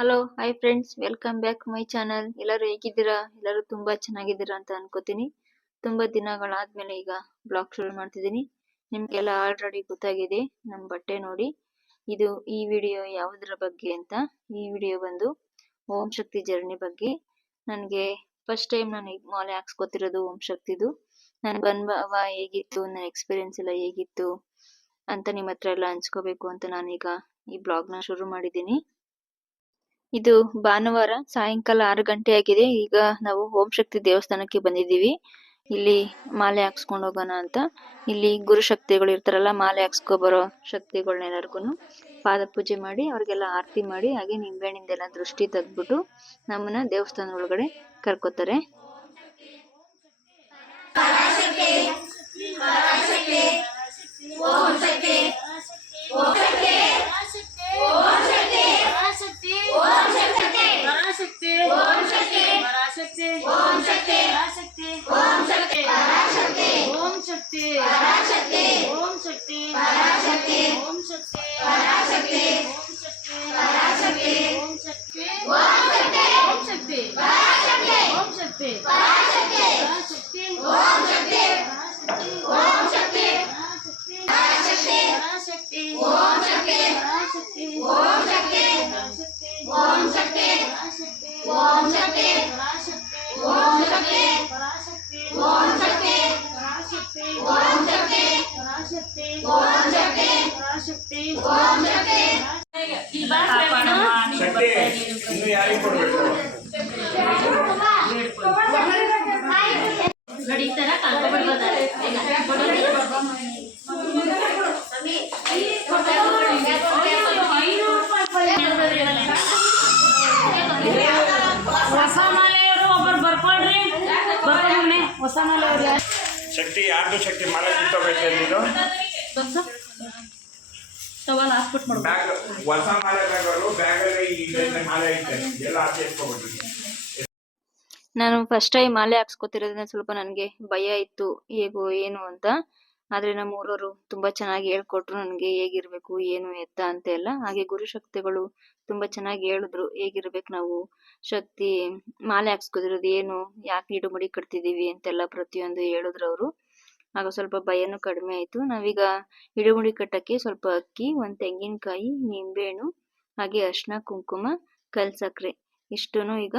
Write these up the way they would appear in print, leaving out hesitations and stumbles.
Hello hi friends, welcome back my channel. ಎಲ್ಲರೂ ಹೇಗಿದ್ದೀರಾ? ಎಲ್ಲರೂ ತುಂಬಾ ಚೆನ್ನಾಗಿದ್ದೀರಾ ಅಂತ ಅನ್ಕೋತೀನಿ. ತುಂಬಾ ದಿನಗಳಾದ್ಮೇಲೆ ಈಗ ಬ್ಲಾಗ್ ಶುರು ಮಾಡ್ತಿದ್ದೀನಿ. ನಿಮ್ಗೆಲ್ಲ ಆಲ್ರೆಡಿ ಗೊತ್ತಾಗಿದೆ ನಮ್ಮ ಬಟ್ಟೆ ನೋಡಿ. ಈ ವಿಡಿಯೋ ಯಾವುದರ ಬಗ್ಗೆ ಅಂತ, ಈ ವಿಡಿಯೋ ಬಂದು ಓಂ ಶಕ್ತಿ ಜರ್ನಿ ಬಗ್ಗೆ. ನನಗೆ ಫಸ್ಟ್ ಟೈಮ್ ನಾನು ಈಗ ಮಾಲೆ ಹಾಕ್ಸ್ಕೊತಿರೋದು ಓಂ ಶಕ್ತಿದು. ನನ್ನ ಅನುಭವ ಹೇಗಿತ್ತು, ನನ್ನ ಎಕ್ಸ್ಪೀರಿಯನ್ಸ್ ಎಲ್ಲ ಹೇಗಿತ್ತು ಅಂತ ನಿಮ್ಮ ಹತ್ರ ಎಲ್ಲ ಹಂಚ್ಕೋಬೇಕು ಅಂತ ನಾನೀಗ ಈ ಬ್ಲಾಗ್ನ ಶುರು ಮಾಡಿದ್ದೀನಿ. ಇದು ಭಾನುವಾರ ಸಾಯಂಕಾಲ 6 ಗಂಟೆ ಆಗಿದೆ. ಈಗ ನಾವು ಓಂ ಶಕ್ತಿ ದೇವಸ್ಥಾನಕ್ಕೆ ಬಂದಿದ್ದೀವಿ. ಇಲ್ಲಿ ಮಾಲೆ ಹಾಕ್ಸ್ಕೊಂಡು ಹೋಗೋಣ ಅಂತ. ಇಲ್ಲಿ ಗುರು ಶಕ್ತಿಗಳು ಇರ್ತಾರಲ್ಲ, ಮಾಲೆ ಹಾಕ್ಸ್ಕೊ ಬರೋ ಶಕ್ತಿಗಳನ್ನೆಲ್ಲರಿಗೂ ಪಾದ ಪೂಜೆ ಮಾಡಿ ಅವ್ರಿಗೆಲ್ಲ ಆರತಿ ಮಾಡಿ, ಹಾಗೆ ನಿಂಬೆಹಣ್ಣಿಂದೆಲ್ಲ ದೃಷ್ಟಿ ತೆಗ್ದ್ಬಿಟ್ಟು ನಮ್ಮನ್ನ ದೇವಸ್ಥಾನ ಒಳಗಡೆ ಕರ್ಕೋತಾರೆ. ಶಕ್ತಿ ಯಾರ್ದು ಶಕ್ತಿ ಮಾಲೆ ಕಿತ್ತೋಗೈತೆ ನೀನು ಬ್ಯಾಗ್ ಹೊಸ ಮಾಲೆ ಬ್ಯಾಗರು ಬ್ಯಾಗಲ್ಲಿ ಈ ಮಾಲೆ ಐತೆ ಎಲ್ಲ ಆಚೆ ಎತ್ಕೊಬಿಟ್ಟು. ನಾನು ಫಸ್ಟ್ ಟೈಮ್ ಮಾಲೆ ಹಾಕ್ಸ್ಕೊತಿರೋದ್ರಿಂದ ಸ್ವಲ್ಪ ನನಗೆ ಭಯ ಇತ್ತು, ಹೇಗೋ ಏನು ಅಂತ. ಆದ್ರೆ ನಮ್ಮ ಊರವರು ತುಂಬಾ ಚೆನ್ನಾಗಿ ಹೇಳ್ಕೊಟ್ರು ನನಗೆ ಹೇಗಿರ್ಬೇಕು ಏನು ಎತ್ತ ಅಂತ ಎಲ್ಲ. ಹಾಗೆ ಗುರು ಶಕ್ತಿಗಳು ತುಂಬಾ ಚೆನ್ನಾಗಿ ಹೇಳಿದ್ರು ಹೇಗಿರ್ಬೇಕು ನಾವು, ಶಕ್ತಿ ಮಾಲೆ ಹಾಕ್ಸ್ಕೊತಿರೋದು ಏನು, ಯಾಕೆ ಇಡುಮುಡಿ ಕಟ್ತಿದೀವಿ ಅಂತೆಲ್ಲ ಪ್ರತಿಯೊಂದು ಹೇಳಿದ್ರು ಅವರು. ಆಗ ಸ್ವಲ್ಪ ಭಯನೂ ಕಡಿಮೆ ಆಯ್ತು. ನಾವೀಗ ಇಡುಮುಡಿ ಕಟ್ಟಕ್ಕೆ ಸ್ವಲ್ಪ ಅಕ್ಕಿ, ಒಂದ್ ತೆಂಗಿನಕಾಯಿ, ನಿಂಬೆಹಣ್ಣು, ಹಾಗೆ ಅರಿಶಿನ, ಕುಂಕುಮ, ಕಲ್ ಸಕ್ಕರೆ ಇಷ್ಟನ್ನು ಈಗ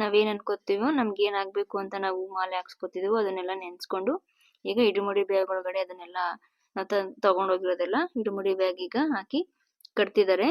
ನಾವೇನ್ ಅನ್ಕೋತೀವೋ ನಮ್ಗೆ ಏನಾಗ್ಬೇಕು ಅಂತ ನಾವು ಮಾಲೆ ಹಾಕ್ಸ್ಕೊತಿದೀವೋ ಅದನ್ನೆಲ್ಲ ನೆನ್ಸ್ಕೊಂಡು ಈಗ ಇಡುಮುಡಿ ಬ್ಯಾಗ್ ಒಳಗಡೆ ಅದನ್ನೆಲ್ಲ ತಗೊಂಡೋಗಿರೋದೆಲ್ಲ ಇಡುಮುಡಿ ಬ್ಯಾಗ್ ಈಗ ಹಾಕಿ ಕಟ್ತಿದ್ದಾರೆ.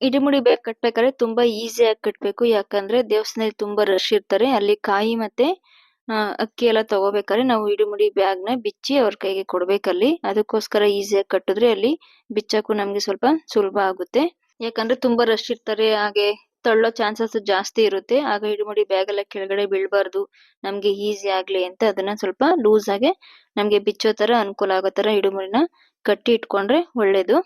ಇಡುಮುಡಿ ಬ್ಯಾಗ್ ಕಟ್ಬೇಕಾದ್ರೆ ತುಂಬಾ ಈಸಿಯಾಗಿ ಕಟ್ಬೇಕು, ಯಾಕಂದ್ರೆ ದೇವಸ್ಥಾನದಲ್ಲಿ ತುಂಬಾ ರಶ್ ಇರ್ತಾರೆ. ಅಲ್ಲಿ ಕಾಯಿ ಮತ್ತೆ ಅಕ್ಕಿ ಎಲ್ಲ ತಗೋಬೇಕಾದ್ರೆ ನಾವು ಇಡುಮುಡಿ ಬ್ಯಾಗ್ ನ ಬಿಚ್ಚಿ ಅವ್ರ ಕೈಗೆ ಕೊಡ್ಬೇಕಲ್ಲಿ. ಅದಕ್ಕೋಸ್ಕರ ಈಸಿಯಾಗಿ ಕಟ್ಟಿದ್ರೆ ಅಲ್ಲಿ ಬಿಚ್ಚಕ್ಕೂ ನಮ್ಗೆ ಸ್ವಲ್ಪ ಸುಲಭ ಆಗುತ್ತೆ. ಯಾಕಂದ್ರೆ ತುಂಬಾ ರಶ್ ಇರ್ತಾರೆ, ಹಾಗೆ ತಳ್ಳೋ ಚಾನ್ಸಸ್ ಜಾಸ್ತಿ ಇರುತ್ತೆ. ಆಗ ಇಡುಮುಡಿ ಬ್ಯಾಗ್ ಎಲ್ಲ ಕೆಳಗಡೆ ಬೀಳ್ಬಾರ್ದು, ನಮ್ಗೆ ಈಸಿ ಆಗ್ಲಿ ಅಂತ ಅದನ್ನ ಸ್ವಲ್ಪ ಲೂಸ್ ಆಗಿ ನಮ್ಗೆ ಬಿಚ್ಚೋ ತರ ಅನುಕೂಲ ಆಗೋ ತರ ಇಡುಮುಡಿನ ಕಟ್ಟಿ ಇಟ್ಕೊಂಡ್ರೆ ಒಳ್ಳೇದು.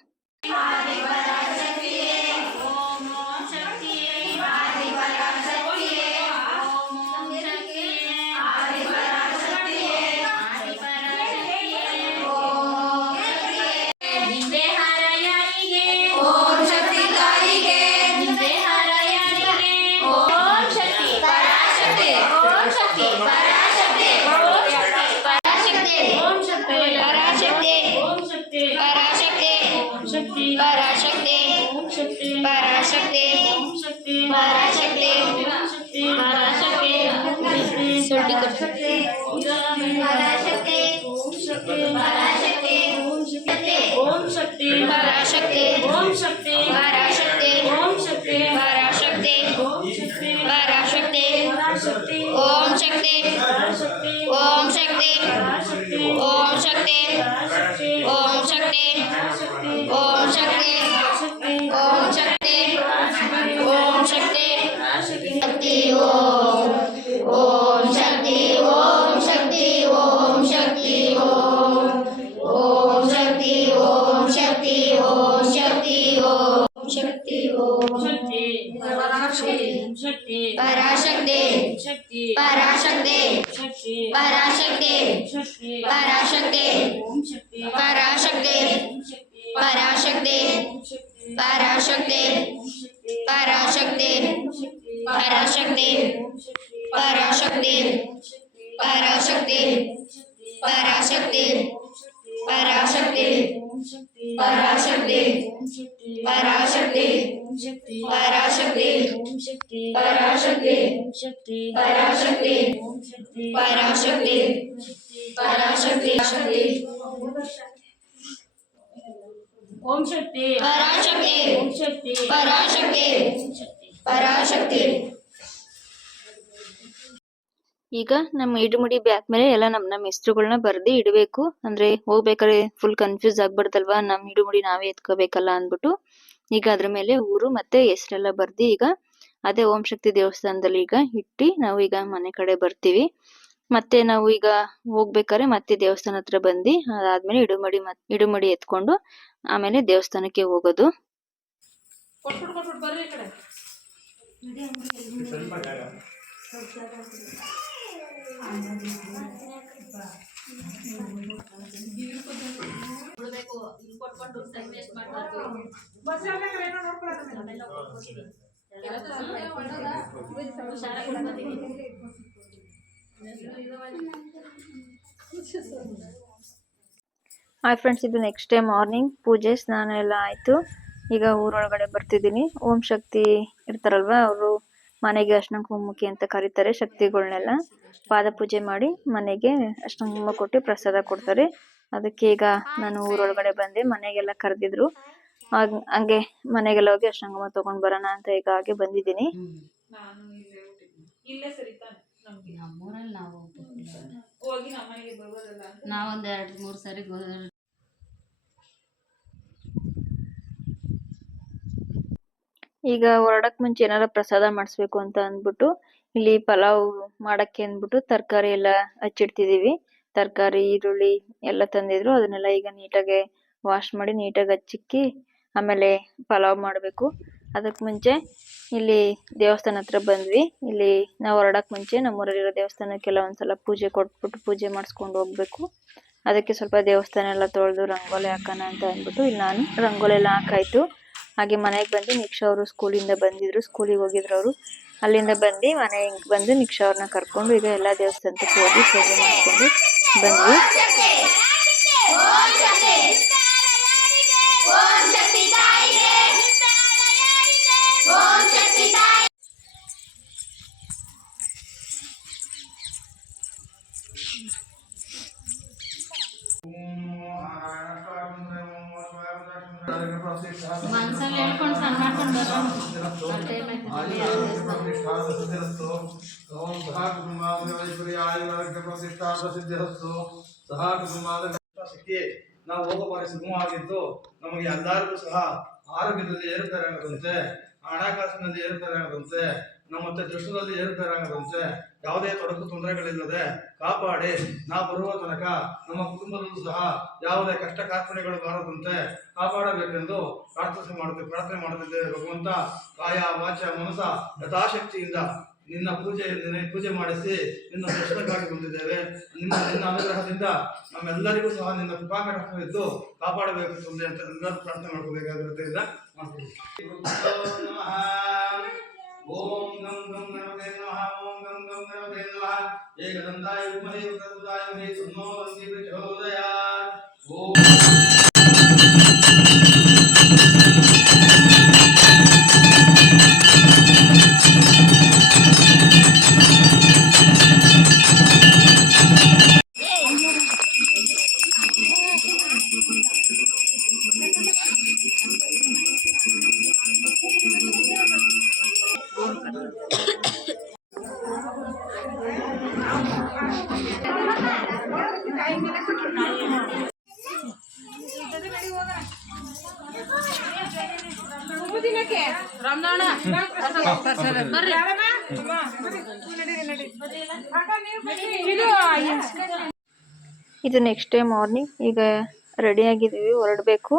ಪರಾಶಕ್ತಿ ಪರಾಶಕ್ತಿ ಪರಾಶಕ್ತಿ ಪರಾಶಕ್ತಿ ಪರಾಶಕ್ತಿ ಪರಾಶಕ್ತಿ ಪರಾಶಕ್ತಿ ಪರಾಶಕ್ತಿ ಪರಾಶಕ್ತಿ ಪರಾಶಕ್ತಿ ಪರಾಶಕ್ತಿ ಪರಾಶಕ್ತಿ ಪರಾಶಕ್ತಿ ಪರಾಶಕ್ತಿ ಪರಾಶಕ್ತಿ ಪರಾಶಕ್ತಿ ಶಕ್ತಿ ಓಂ ಶಕ್ತಿ ಪರಾಶಕ್ತಿ ಓಂ ಶಕ್ತಿ ಪರಾಶಕ್ತಿ ಪರಾಶಕ್ತಿ. ಈಗ ನಮ್ಮ ಇಡುಮುಡಿ ಬ್ಯಾಗ್ ಮೇಲೆ ಎಲ್ಲ ನಮ್ಮ ಹೆಸರುಗಳನ್ನ ಬರ್ದಿ ಇಡಬೇಕು. ಅಂದ್ರೆ ಹೋಗ್ಬೇಕಾದ್ರೆ ಫುಲ್ ಕನ್ಫ್ಯೂಸ್ ಆಗ್ಬಾರ್ದಲ್ವಾ, ನಮ್ಮ ಇಡುಮುಡಿ ನಾವೇ ಎತ್ಕೋಬೇಕಲ್ಲ ಅಂದ್ಬಿಟ್ಟು ಈಗ ಅದ್ರ ಮೇಲೆ ಊರು ಮತ್ತೆ ಹೆಸರೆಲ್ಲ ಬರ್ದಿ ಈಗ ಅದೇ ಓಂ ಶಕ್ತಿ ದೇವಸ್ಥಾನದಲ್ಲಿ ಈಗ ಇಟ್ಟು ನಾವು ಈಗ ಮನೆ ಕಡೆ ಬರ್ತೀವಿ. ಮತ್ತೆ ನಾವು ಈಗ ಹೋಗ್ಬೇಕಾದ್ರೆ ಮತ್ತೆ ದೇವಸ್ಥಾನ ಹತ್ರ ಬಂದು ಅದಾದ್ಮೇಲೆ ಇಡುಮಡಿ ಎತ್ಕೊಂಡು ಆಮೇಲೆ ದೇವಸ್ಥಾನಕ್ಕೆ ಹೋಗೋದು. ಕೊಟ್ಬಿಟ್ಟು ಬರ್ರಿ ಈ ಕಡೆ. ಸ್ವಲ್ಪ ಜಾಗ ಬಿಡ್ಬೇಕು ಇಲ್ಲಿ ಕೊಟ್ಕೊಂಡು ಟೈಮ್ ವೇಸ್ಟ್ ಮಾಡಬಾರ್ದು. ಹಾಯ್ ಫ್ರೆಂಡ್ಸ್, ಇದು ನೆಕ್ಸ್ಟ್ ಡೇ ಮಾರ್ನಿಂಗ್ ಪೂಜೆ ಸ್ನಾನ ಎಲ್ಲ ಆಯ್ತು. ಈಗ ಊರೊಳಗಡೆ ಬರ್ತಿದ್ದೀನಿ. ಓಂ ಶಕ್ತಿ ಇರ್ತಾರಲ್ವಾ, ಅವರು ಮನೆಗೆ ಅರ್ಶಿನ ಕುಂಕುಮಕ್ಕೆ ಅಂತ ಕರೀತಾರೆ ಶಕ್ತಿಗಳನ್ನೆಲ್ಲ. ಪಾದ ಪೂಜೆ ಮಾಡಿ ಮನೆಗೆ ಅರ್ಶಿನ ಕುಂಕುಮ ಕೊಟ್ಟು ಪ್ರಸಾದ ಕೊಡ್ತಾರೆ. ಅದಕ್ಕೆ ಈಗ ನಾನು ಊರೊಳಗಡೆ ಬಂದೆ. ಮನೆಗೆಲ್ಲ ಕರೆದಿದ್ರು, ಹಂಗೆ ಮನೆಗೆಲ್ಲ ಹೋಗಿ ಅರ್ಶಿನ ಕುಂಕುಮ ತಗೊಂಡ್ ಬರೋಣ ಅಂತ ಈಗ ಹಾಗೆ ಬಂದಿದ್ದೀನಿ. ನಾನು ಇಲ್ಲೇ ಸರಿ ತಾನೆ ನಮ್ಗೆ ನಮ್ಮೂರಲ್ಲಿ ನಾವು ಹೋಗಿ ನಮ್ಮ ಮನೆಗೆ ಬರ್ಬೋದಲ್ಲ ಅಂತ. ನಾವೊಂದು 2-3 ಸರಿ ಈಗ ಹೊರಡಕ್ ಮುಂಚೆ ಏನಾರ ಪ್ರಸಾದ ಮಾಡಿಸ್ಬೇಕು ಅಂತ ಅಂದ್ಬಿಟ್ಟು ಇಲ್ಲಿ ಪಲಾವ್ ಮಾಡಕ್ಕೆ ಅಂದ್ಬಿಟ್ಟು ತರಕಾರಿ ಎಲ್ಲ ಹಚ್ಚಿಡ್ತಿದೀವಿ. ತರಕಾರಿ ಈರುಳ್ಳಿ ಎಲ್ಲ ತಂದಿದ್ರು, ಅದನ್ನೆಲ್ಲ ಈಗ ನೀಟಾಗಿ ವಾಶ್ ಮಾಡಿ ನೀಟಾಗಿ ಹಚ್ಚಿಕ್ಕಿ ಆಮೇಲೆ ಪಲಾವ್ ಮಾಡಬೇಕು. ಅದಕ್ಕೆ ಮುಂಚೆ ಇಲ್ಲಿ ದೇವಸ್ಥಾನ ಹತ್ರ ಬಂದ್ವಿ. ಇಲ್ಲಿ ನಾವು ಹೊರಡಕ್ ಮುಂಚೆ ನಮ್ಮೂರಲ್ಲಿರೋ ದೇವಸ್ಥಾನಕ್ಕೆಲ್ಲ ಒಂದ್ಸಲ ಪೂಜೆ ಕೊಟ್ಬಿಟ್ಟು ಪೂಜೆ ಮಾಡಿಸ್ಕೊಂಡು ಹೋಗ್ಬೇಕು. ಅದಕ್ಕೆ ಸ್ವಲ್ಪ ದೇವಸ್ಥಾನ ಎಲ್ಲ ತೊಳೆದು ರಂಗೋಲಿ ಹಾಕೋಣ ಅಂತ ಅಂದ್ಬಿಟ್ಟು ಇಲ್ಲಿ ನಾನು ರಂಗೋಲಿ ಎಲ್ಲ ಹಾಕಾಯ್ತು. ಹಾಗೆ ಮನೆಗೆ ಬಂದು ನಿಕ್ಷಾ ಅವರು ಸ್ಕೂಲಿಂದ ಬಂದಿದ್ರು, ಸ್ಕೂಲಿಗೆ ಹೋಗಿದ್ರು ಅವರು. ಅಲ್ಲಿಂದ ಬಂದು ಮನೆಗೆ ಬಂದು ನಿಕ್ಷಾ ಅವ್ರನ್ನ ಕರ್ಕೊಂಡು ಈಗ ಎಲ್ಲ ದೇವಸ್ಥಾನಕ್ಕೆ ಹೋಗಿ ಪೂಜೆ ಮಾಡಿಕೊಂಡು ಬಂದ್ವಿ. ಮನ್ಸಲ್ಲಿ ಹೇಳ್ಕೊಂಡು ಸಣ್ಣ ಮಾಡ್ಕೊಂಡು ಬರೋಣ. ನಾವು ಹೋಗೋ ಬಾರಿ ಸುಗಮವಾಗಿದ್ದು ನಮಗೆ ಎಲ್ಲರಿಗೂ ಸಹ ಆರೋಗ್ಯದಲ್ಲಿ ಏರುಪೇರಾಗದಂತೆ, ಹಣಕಾಸಿನಲ್ಲಿ ಏರುಪೇರಾಗದಂತೆ, ನಮ್ಮ ದೃಷ್ಟದಲ್ಲಿ ಏರುಪೇರಾಗದಂತೆ ಯಾವುದೇ ತೊಡಕು ತೊಂದರೆಗಳಿಲ್ಲದೆ ಕಾಪಾಡಿ ನಾವು ಬರುವ ತನಕ ನಮ್ಮ ಕುಟುಂಬದಲ್ಲೂ ಸಹ ಯಾವುದೇ ಕಷ್ಟ ಕಾರ್ಪಣ್ಯಗಳು ಬಾರದಂತೆ ಕಾಪಾಡಬೇಕೆಂದು ಪ್ರಾರ್ಥನೆ ಮಾಡುತ್ತಿದ್ದೇವೆ. ಭಗವಂತ ಕಾಯ ವಾಚ ಮನಸ ಯಥಾಶಕ್ತಿಯಿಂದ ನಿನ್ನ ಪೂಜೆ ಮಾಡಿಸಿ ನಿನ್ನ ದರ್ಶನಕ್ಕಾಗಿ ಬಂದಿದ್ದೇವೆ. ನಿನ್ನ ಅನುಗ್ರಹದಿಂದ ನಮ್ಮೆಲ್ಲರಿಗೂ ಸಹ ನಿನ್ನ ಕೃಪಾಕರವಿದ್ದು ಕಾಪಾಡಬೇಕು ಅಂತ ಎಲ್ಲರೂ ಪ್ರಾರ್ಥನೆ ಮಾಡ್ಕೋಬೇಕಾಗಿರುತ್ತೆ. ಓಂ ಗಂ ಗಂ ಗಣಪತೆ ನಮಃ. ಓಂ ಗಂ ಗಂ ಗಣಪತೆ ನಮಃ. ಏಕದಂತಾಯ ವಿದ್ಮಹೇ ವಕ್ರತುಂಡಾಯ ಧೀಮಹಿ ತನ್ನೋ ದಂತಿ ಪ್ರಚೋದಯಾತ್. ಓಂ ಇದು ನೆಕ್ಸ್ಟ್ ಡೇ ಮಾರ್ನಿಂಗ್. ಈಗ ರೆಡಿ ಆಗಿದ್ದೀವಿ, ಹೊರಡಬೇಕು.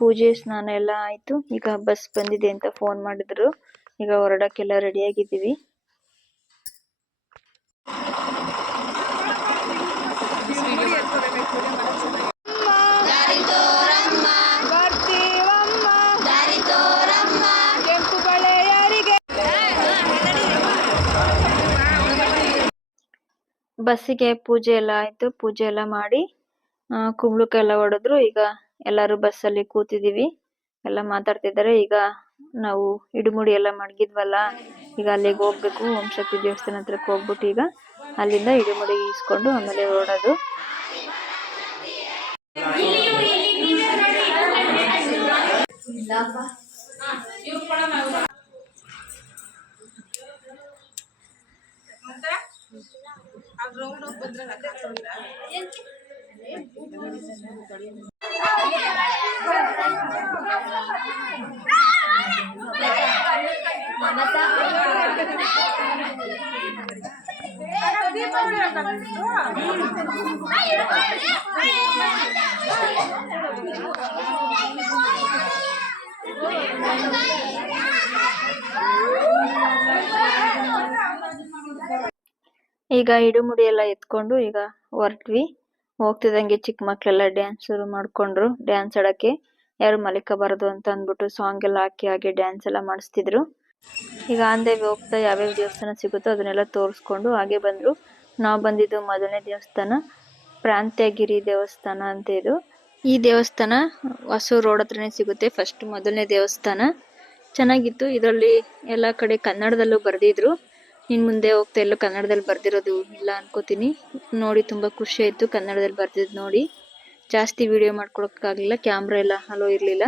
ಪೂಜೆ ಸ್ನಾನ ಎಲ್ಲ ಆಯ್ತು. ಈಗ ಬಸ್ ಬಂದಿದೆ ಅಂತ ಫೋನ್ ಮಾಡಿದ್ರು. ಈಗ ಹೊರಡಕ್ಕೆಲ್ಲ ರೆಡಿ ಆಗಿದ್ದೀವಿ. ಯಾರಿಗೆ ಬಸ್ಸಿಗೆ ಪೂಜೆ ಎಲ್ಲ ಆಯ್ತು. ಪೂಜೆ ಎಲ್ಲ ಮಾಡಿ ಕುಂಬಳಕಾಯಿ ಎಲ್ಲ ಹೊಡೆದ್ರು. ಈಗ ಎಲ್ಲರೂ ಬಸ್ಸಲ್ಲಿ ಕೂತಿದೀವಿ, ಎಲ್ಲ ಮಾತಾಡ್ತಿದ್ದಾರೆ. ಈಗ ನಾವು ಇಡುಮುಡಿ ಎಲ್ಲ ಮಡಗಿದ್ವಲ್ಲ, ಈಗ ಅಲ್ಲಿಗೆ ಹೋಗ್ಬೇಕು. ಓಂ ಶಕ್ತಿ ದೇವಸ್ಥಾನ ಹತ್ರಕ್ಕೆ ಹೋಗ್ಬಿಟ್ಟು ಈಗ ಅಲ್ಲಿಂದ ಇಡುಮುಡಿ ಇಸ್ಕೊಂಡು ಆಮೇಲೆ ಹೊರಡೋದು. ಈಗ ಇಡುಮುಡಿ ಎಲ್ಲ ಎತ್ಕೊಂಡು ಈಗ ಹೊರಟ್ವಿ. ಹೋಗ್ತಿದಂಗೆ ಚಿಕ್ಕ ಮಕ್ಳೆಲ್ಲ ಡ್ಯಾನ್ಸ್ ಶುರು ಮಾಡ್ಕೊಂಡ್ರು. ಡ್ಯಾನ್ಸ್ ಆಡಕ್ಕೆ ಯಾರು ಮಲಿಕಬಾರದು ಅಂತ ಅಂದ್ಬಿಟ್ಟು ಸಾಂಗ್ ಎಲ್ಲ ಹಾಕಿ ಹಾಗೆ ಡ್ಯಾನ್ಸ್ ಎಲ್ಲ ಮಾಡಿಸ್ತಿದ್ರು. ಈಗ ಆಂದೆ ಹೋಗ್ತಾ ಯಾವ್ಯಾವ ದೇವಸ್ಥಾನ ಸಿಗುತ್ತೋ ಅದನ್ನೆಲ್ಲ ತೋರಿಸ್ಕೊಂಡು ಹಾಗೆ ಬಂದ್ರು. ನಾವು ಬಂದಿದ್ದು ಮೊದಲನೇ ದೇವಸ್ಥಾನ ಪ್ರಾಂತ್ಯಗಿರಿ ದೇವಸ್ಥಾನ ಅಂತ. ಇದು ಈ ದೇವಸ್ಥಾನ ಹೊಸೂರು ರೋಡ್ ಹತ್ರನೇ ಸಿಗುತ್ತೆ. ಫಸ್ಟ್ ಮೊದಲನೇ ದೇವಸ್ಥಾನ ಚೆನ್ನಾಗಿತ್ತು. ಇದರಲ್ಲಿ ಎಲ್ಲಾ ಕಡೆ ಕನ್ನಡದಲ್ಲೂ ಬರ್ದಿದ್ರು. ಇನ್ ಮುಂದೆ ಹೋಗ್ತಾ ಎಲ್ಲೂ ಕನ್ನಡದಲ್ಲಿ ಬರ್ದಿರೋದು ಇಲ್ಲ ಅನ್ಕೋತೀನಿ. ನೋಡಿ ತುಂಬಾ ಖುಷಿ ಆಯ್ತು ಕನ್ನಡದಲ್ಲಿ ಬರ್ದಿದ್ ನೋಡಿ. ಜಾಸ್ತಿ ವಿಡಿಯೋ ಮಾಡ್ಕೊಳಕ್ಕಾಗ್ಲಿಲ್ಲ, ಕ್ಯಾಮ್ರಾ ಎಲ್ಲ ಅಲೋ ಇರ್ಲಿಲ್ಲ.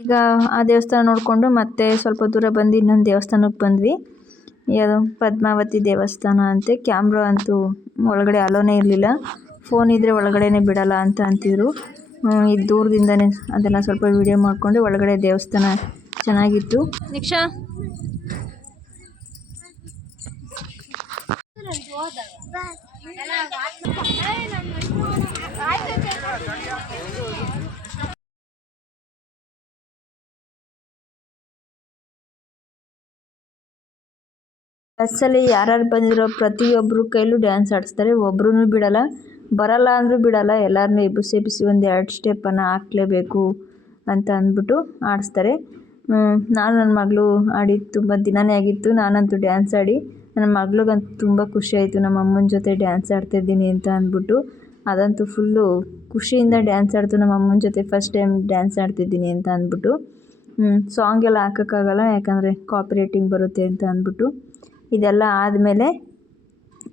ಈಗ ಆ ದೇವಸ್ಥಾನ ನೋಡ್ಕೊಂಡು ಮತ್ತೆ ಸ್ವಲ್ಪ ದೂರ ಬಂದು ಇನ್ನೊಂದು ದೇವಸ್ಥಾನಕ್ಕೆ ಬಂದ್ವಿ. ಯಾವುದು ಪದ್ಮಾವತಿ ದೇವಸ್ಥಾನ ಅಂತೆ. ಕ್ಯಾಮ್ರಾ ಅಂತೂ ಒಳಗಡೆ ಅಲೋನೇ ಇರಲಿಲ್ಲ. ಫೋನ್ ಇದ್ರೆ ಒಳಗಡೆನೆ ಬಿಡಲ್ಲ ಅಂತ ಅಂತಿದ್ರು. ಇದು ದೂರದಿಂದನೇ ಅದೆಲ್ಲ ಸ್ವಲ್ಪ ವಿಡಿಯೋ ಮಾಡ್ಕೊಂಡು ಒಳಗಡೆ ದೇವಸ್ಥಾನ ಚೆನ್ನಾಗಿತ್ತು. ನಿಕ್ಷಾ ಬಸ್ಸಲ್ಲಿ ಯಾರ್ಯಾರು ಬಂದಿರೋ ಪ್ರತಿಯೊಬ್ಬರು ಕೈಲೂ ಡ್ಯಾನ್ಸ್ ಆಡಿಸ್ತಾರೆ. ಒಬ್ರು ಬಿಡಲ್ಲ, ಬರಲ್ಲ ಅಂದ್ರೂ ಬಿಡಲ್ಲ. ಎಲ್ಲರನ್ನೂ ಎಬ್ಬಿಸಿ ಒಂದು 2 ಸ್ಟೆಪ್ಪನ್ನು ಹಾಕ್ಲೇಬೇಕು ಅಂತ ಅಂದ್ಬಿಟ್ಟು ಆಡಿಸ್ತಾರೆ. ನಾನು ನನ್ನ ಮಗಳು ಆಡಿ ತುಂಬ ದಿನನೇ ಆಗಿತ್ತು. ನಾನಂತೂ ಡ್ಯಾನ್ಸ್ ಆಡಿ ನನ್ನ ಮಗಳಿಗಂತೂ ತುಂಬ ಖುಷಿ ಆಯಿತು. ನಮ್ಮ ಅಮ್ಮನ ಜೊತೆ ಡ್ಯಾನ್ಸ್ ಆಡ್ತಾಯಿದ್ದೀನಿ ಅಂತ ಅಂದ್ಬಿಟ್ಟು ಅದಂತೂ ಫುಲ್ಲು ಖುಷಿಯಿಂದ ಡ್ಯಾನ್ಸ್ ಆಡ್ತು. ನಮ್ಮ ಅಮ್ಮನ ಜೊತೆ ಫಸ್ಟ್ ಟೈಮ್ ಡ್ಯಾನ್ಸ್ ಆಡ್ತಿದ್ದೀನಿ ಅಂತ ಅಂದ್ಬಿಟ್ಟು. ಸಾಂಗ್ ಎಲ್ಲ ಹಾಕೋಕ್ಕಾಗಲ್ಲ, ಯಾಕಂದರೆ ಕಾಪಿರೈಟಿಂಗ್ ಬರುತ್ತೆ ಅಂತ ಅಂದ್ಬಿಟ್ಟು. ಇದೆಲ್ಲ ಆದಮೇಲೆ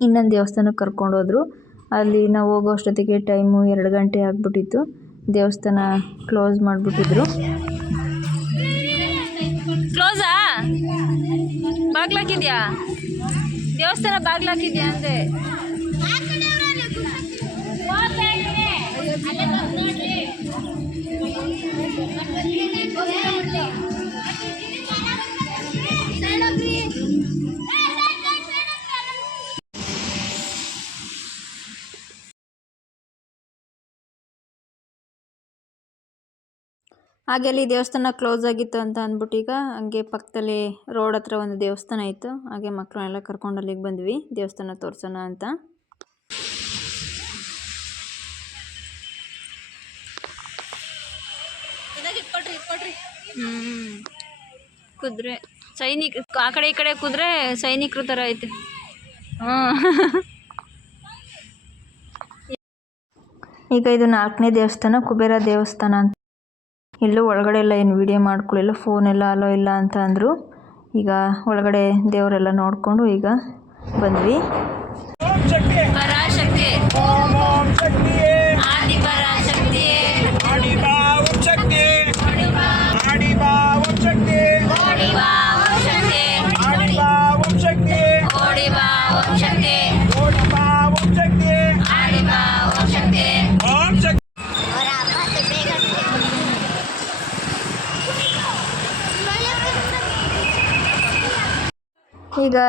ಇನ್ನೊಂದು ದೇವಸ್ಥಾನಕ್ಕೆ ಕರ್ಕೊಂಡೋದ್ರು. ಅಲ್ಲಿ ನಾವು ಹೋಗೋ ಅಷ್ಟೊತ್ತಿಗೆ ಟೈಮು 2 ಗಂಟೆ ಆಗಿಬಿಟ್ಟಿತ್ತು. ದೇವಸ್ಥಾನ ಕ್ಲೋಸ್ ಮಾಡಿಬಿಟ್ಟಿದ್ರು. ಕ್ಲೋಸಾ? ಬಾಗ್ಲಾಕಿದ್ಯಾ? ದೇವಸ್ಥಾನ ಬಾಗ್ಲಾಕಿದ್ಯಾ ಅಂದೆ. ಹಾಗೆ ಅಲ್ಲಿ ದೇವಸ್ಥಾನ ಕ್ಲೋಸ್ ಆಗಿತ್ತು ಅಂತ ಅಂದ್ಬಿಟ್ಟು ಈಗ ಹಂಗೆ ಪಕ್ಕದಲ್ಲಿ ರೋಡ್ ಹತ್ರ ಒಂದು ದೇವಸ್ಥಾನ ಇತ್ತು. ಹಾಗೆ ಮಕ್ಕಳನ್ನೆಲ್ಲ ಕರ್ಕೊಂಡು ಅಲ್ಲಿಗೆ ಬಂದ್ವಿ ದೇವಸ್ಥಾನ ತೋರ್ಸೋಣ ಅಂತ. ಕುದುರೆ ಸೈನಿಕ ಆ ಕಡೆ ಈ ಕಡೆ ಕುದುರೆ ಸೈನಿಕರು ಥರ ಐತೆ. ಈಗ ಇದು 4ನೇ ದೇವಸ್ಥಾನ ಕುಬೇರ ದೇವಸ್ಥಾನ ಅಂತ. ಇಲ್ಲೂ ಒಳಗಡೆ ಎಲ್ಲ ಏನು ವಿಡಿಯೋ ಮಾಡ್ಕೊಳ್ಳಿಲ್ಲ, ಫೋನೆಲ್ಲ ಅಲೋ ಇಲ್ಲ ಅಂತ ಅಂದರು. ಈಗ ಒಳಗಡೆ ದೇವರೆಲ್ಲ ನೋಡಿಕೊಂಡು ಈಗ ಬಂದ್ವಿ. ಪರಾಶಕ್ತಿ ಆದಿ ಪರಾಶಕ್ತಿ ಆಡಿ ಬಾ ಓಂ ಶಕ್ತಿ ಆಡಿ ಬಾ ಆಡಿ ಬಾ ಓಂ ಶಕ್ತಿ ಆಡಿ ಬಾ ಓಂ ಶಕ್ತಿ ಆಡಿ ಬಾ ಓಂ ಶಕ್ತಿ ಆಡಿ ಬಾ ಓಂ ಶಕ್ತಿ ಆಡಿ ಬಾ ಓಂ ಶಕ್ತಿ ಆಡಿ ಬಾ ಓಂ ಶಕ್ತಿ ಓಂ ಶಕ್ತಿ. ಈಗ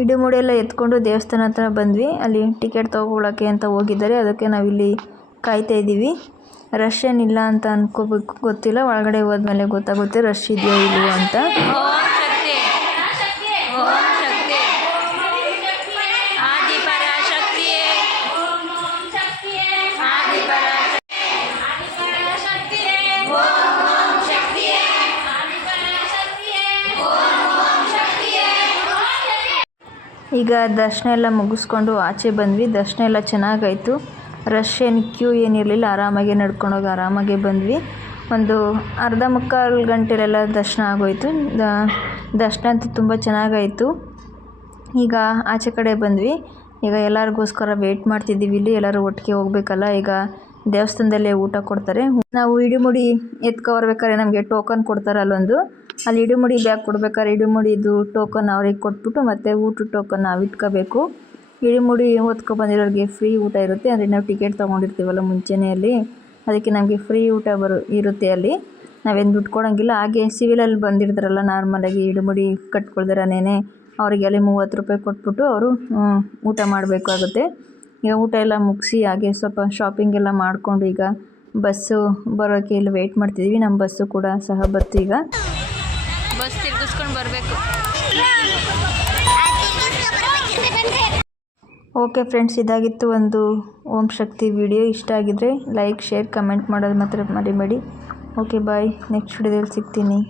ಇಡುಮುಡಿ ಎಲ್ಲ ಎತ್ಕೊಂಡು ದೇವಸ್ಥಾನ ಹತ್ರ ಬಂದ್ವಿ. ಅಲ್ಲಿ ಟಿಕೆಟ್ ತೊಗೊಳಕ್ಕೆ ಅಂತ ಹೋಗಿದ್ದಾರೆ, ಅದಕ್ಕೆ ನಾವಿಲ್ಲಿ ಕಾಯ್ತಾ ಇದ್ದೀವಿ. ರಶ್ ಏನಿಲ್ಲ ಅಂತ ಅನ್ಕೋಬೇಕು, ಗೊತ್ತಿಲ್ಲ. ಒಳಗಡೆ ಹೋದ್ಮೇಲೆ ಗೊತ್ತಾಗುತ್ತೆ ರಶ್ ಇದೆಯೋ ಇಲ್ವೋ ಅಂತ. ಈಗ ದರ್ಶನ ಎಲ್ಲ ಮುಗಿಸ್ಕೊಂಡು ಆಚೆ ಬಂದ್ವಿ. ದರ್ಶನ ಎಲ್ಲ ಚೆನ್ನಾಗಾಯಿತು. ರಶ್ ಏನು ಕ್ಯೂ ಏನಿರಲಿಲ್ಲ, ಆರಾಮಾಗಿ ನಡ್ಕೊಂಡೋಗಿ ಆರಾಮಾಗಿ ಬಂದ್ವಿ. ಒಂದು ಅರ್ಧ ಮುಕ್ಕಾಲು ಗಂಟೆಲೆಲ್ಲ ದರ್ಶನ ಆಗೋಯಿತು. ದರ್ಶನ ಅಂತೂ ತುಂಬ ಚೆನ್ನಾಗಾಯಿತು. ಈಗ ಆಚೆ ಕಡೆ ಬಂದ್ವಿ. ಈಗ ಎಲ್ಲರಿಗೋಸ್ಕರ ವೆಯ್ಟ್ ಮಾಡ್ತಿದ್ದೀವಿ. ಇಲ್ಲಿ ಎಲ್ಲರೂ ಒಟ್ಟಿಗೆ ಹೋಗ್ಬೇಕಲ್ಲ. ಈಗ ದೇವಸ್ಥಾನದಲ್ಲೇ ಊಟ ಕೊಡ್ತಾರೆ. ನಾವು ಇಡುಮುಡಿ ಎತ್ಕೊಬರ್ಬೇಕಾದ್ರೆ ನಮಗೆ ಟೋಕನ್ ಕೊಡ್ತಾರೆ ಅಲ್ಲೊಂದು. ಅಲ್ಲಿ ಇಡುಮುಡಿ ಬ್ಯಾಗ್ ಕೊಡ್ಬೇಕಾದ್ರೆ ಇಡುಮುಡಿದು ಟೋಕನ್ ಅವ್ರಿಗೆ ಕೊಟ್ಬಿಟ್ಟು ಮತ್ತೆ ಊಟದ ಟೋಕನ್ ನಾವು ಇಟ್ಕೋಬೇಕು. ಇಡುಮುಡಿ ಹೊತ್ಕೊಬಂದಿರೋರಿಗೆ ಫ್ರೀ ಊಟ ಇರುತ್ತೆ. ಅಂದರೆ ನಾವು ಟಿಕೆಟ್ ತೊಗೊಂಡಿರ್ತೀವಲ್ಲ ಮುಂಚೆನೇ ಅಲ್ಲಿ, ಅದಕ್ಕೆ ನಮಗೆ ಫ್ರೀ ಊಟ ಇರುತ್ತೆ ಅಲ್ಲಿ. ನಾವೇನು ದುಡ್ಡು ಕೊಡೋಂಗಿಲ್ಲ. ಹಾಗೆ ಸಿವಿಲಲ್ಲಿ ಬಂದಿರ್ತಾರಲ್ಲ ನಾರ್ಮಲಾಗಿ ಇಡುಮುಡಿ ಕಟ್ಕೊಳ್ದಿರನೇನೆ, ಅವರಿಗೆ ಅಲ್ಲಿ 30 ರೂಪಾಯಿ ಕೊಟ್ಬಿಟ್ಟು ಅವರು ಊಟ ಮಾಡಬೇಕಾಗುತ್ತೆ. ಈಗ ಊಟ ಎಲ್ಲ ಮುಗಿಸಿ ಹಾಗೆ ಸ್ವಲ್ಪ ಶಾಪಿಂಗ್ ಎಲ್ಲ ಮಾಡಿಕೊಂಡು ಈಗ ಬಸ್ಸು ಬರೋಕ್ಕೆ ಇಲ್ಲಿ ವೆಯ್ಟ್ ಮಾಡ್ತಿದ್ದೀವಿ. ನಮ್ಮ ಬಸ್ಸು ಕೂಡ ಸಹ ಬತ್ತು. ಈಗ ಬಸ್ ತಿರ್ಗಿಸ್ಕೊಂಡು ಬರಬೇಕು. ಓಕೆ ಫ್ರೆಂಡ್ಸ್, ಇದಾಗಿತ್ತು ಒಂದು ಓಂ ಶಕ್ತಿ ವಿಡಿಯೋ. ಇಷ್ಟ ಆಗಿದ್ರೆ ಲೈಕ್, ಶೇರ್, ಕಮೆಂಟ್ ಮಾಡೋದು ಮಾತ್ರ ಮರಿಬೇಡಿ. ಓಕೆ ಬಾಯ್, ನೆಕ್ಸ್ಟ್ ವಿಡಿಯೋದಲ್ಲಿ ಸಿಗ್ತೀನಿ.